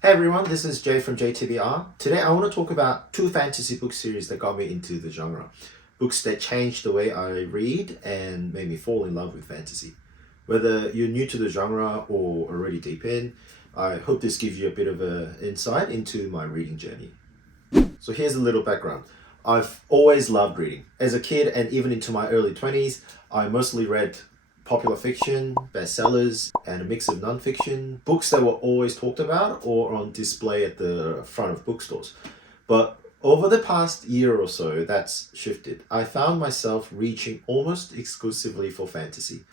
Hey everyone, this is Jay from JTBR. Today I want to talk about two fantasy book series that got me into the genre. Books that changed the way I read and made me fall in love with fantasy. Whether you're new to the genre or already deep in, I hope this gives you a bit of an insight into my reading journey. So here's a little background. I've always loved reading. As a kid and even into my early 20s, I mostly read popular fiction, bestsellers, and a mix of non-fiction, books that were always talked about or on display at the front of bookstores. But over the past year or so, that's shifted. I found myself reaching almost exclusively for fantasy.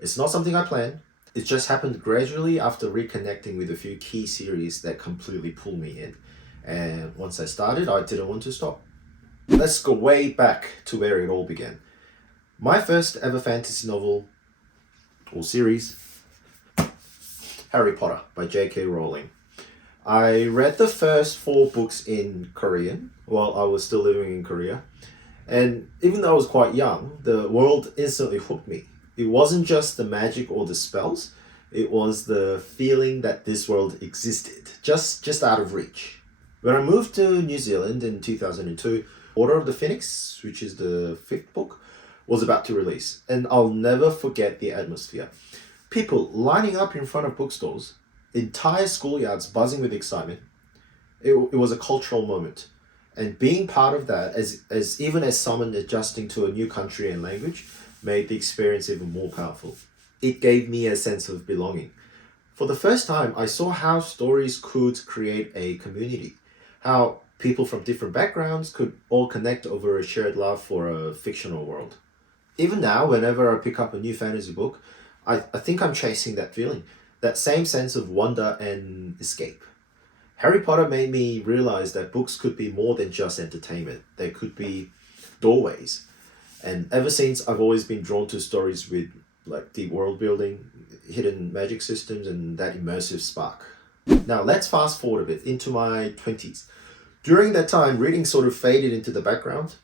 It's not something I planned. It just happened gradually after reconnecting with a few key series that completely pulled me in. And once I started, I didn't want to stop. Let's go way back to where it all began. My first ever fantasy novel or series, Harry Potter by J.K. Rowling. I read the first four books in Korean while I was still living in Korea. And even though I was quite young, the world instantly hooked me. It wasn't just the magic or the spells, it was the feeling that this world existed, just out of reach. When I moved to New Zealand in 2002, Order of the Phoenix, which is the fifth book, was about to release, and I'll never forget the atmosphere. People lining up in front of bookstores, entire schoolyards buzzing with excitement. It was a cultural moment. And being part of that, as even as someone adjusting to a new country and language, made the experience even more powerful. It gave me a sense of belonging. For the first time, I saw how stories could create a community, how people from different backgrounds could all connect over a shared love for a fictional world. Even now, whenever I pick up a new fantasy book, I think I'm chasing that feeling, that same sense of wonder and escape. Harry Potter made me realize that books could be more than just entertainment. They could be doorways. And ever since, I've always been drawn to stories with like deep world building, hidden magic systems, and that immersive spark. Now, let's fast forward a bit into my 20s. During that time, reading sort of faded into the background.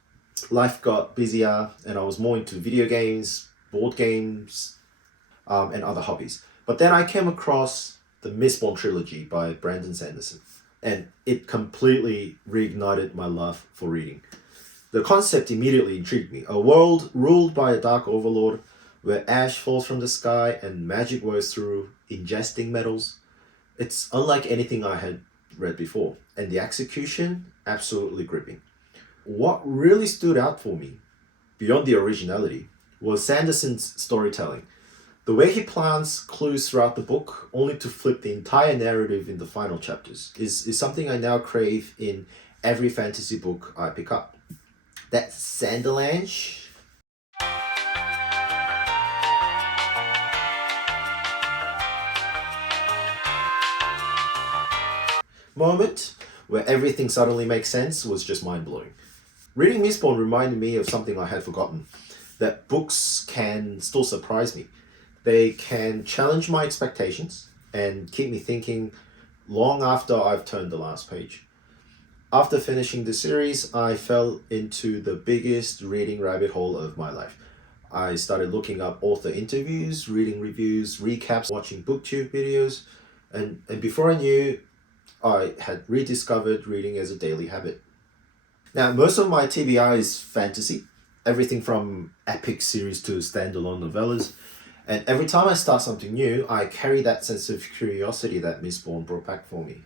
Life got busier, and I was more into video games, board games, and other hobbies. But then I came across the Mistborn trilogy by Brandon Sanderson, and it completely reignited my love for reading. The concept immediately intrigued me. A world ruled by a dark overlord, where ash falls from the sky and magic works through ingesting metals. It's unlike anything I had read before, and the execution absolutely gripping. What really stood out for me, beyond the originality, was Sanderson's storytelling. The way he plants clues throughout the book, only to flip the entire narrative in the final chapters, is something I now crave in every fantasy book I pick up. That Sanderlange moment where everything suddenly makes sense was just mind blowing. Reading Mistborn reminded me of something I had forgotten, that books can still surprise me. They can challenge my expectations and keep me thinking long after I've turned the last page. After finishing the series, I fell into the biggest reading rabbit hole of my life. I started looking up author interviews, reading reviews, recaps, watching booktube videos, and before I knew, I had rediscovered reading as a daily habit. Now, most of my TBR is fantasy, everything from epic series to standalone novellas. And every time I start something new, I carry that sense of curiosity that Mistborn brought back for me.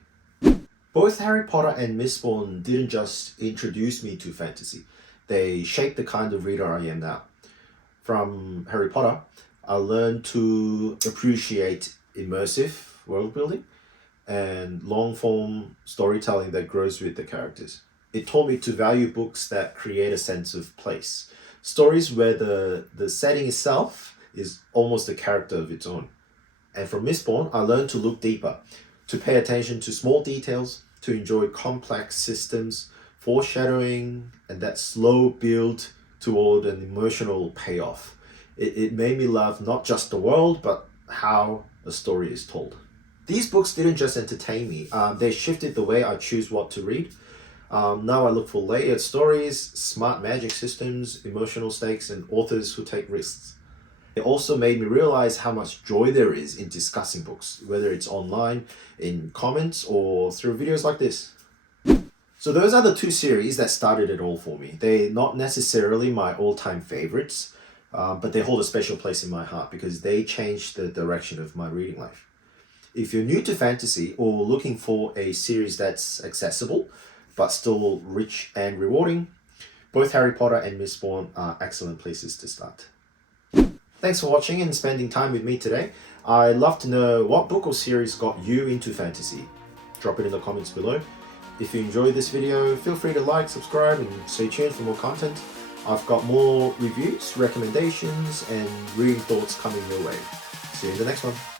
Both Harry Potter and Mistborn didn't just introduce me to fantasy, they shaped the kind of reader I am now. From Harry Potter, I learned to appreciate immersive world building and long form storytelling that grows with the characters. It taught me to value books that create a sense of place, stories where the setting itself is almost a character of its own. And from Mistborn, I learned to look deeper, to pay attention to small details, to enjoy complex systems, foreshadowing, and that slow build toward an emotional payoff. It made me love not just the world, but how a story is told. These books didn't just entertain me, they shifted the way I choose what to read. Now I look for layered stories, smart magic systems, emotional stakes, and authors who take risks. It also made me realize how much joy there is in discussing books, whether it's online, in comments, or through videos like this. So those are the two series that started it all for me. They're not necessarily my all-time favorites, but they hold a special place in my heart because they changed the direction of my reading life. If you're new to fantasy or looking for a series that's accessible, but still rich and rewarding, both Harry Potter and Mistborn are excellent places to start. Thanks for watching and spending time with me today. I'd love to know what book or series got you into fantasy. Drop it in the comments below. If you enjoyed this video, feel free to like, subscribe, and stay tuned for more content. I've got more reviews, recommendations, and reading thoughts coming your way. See you in the next one.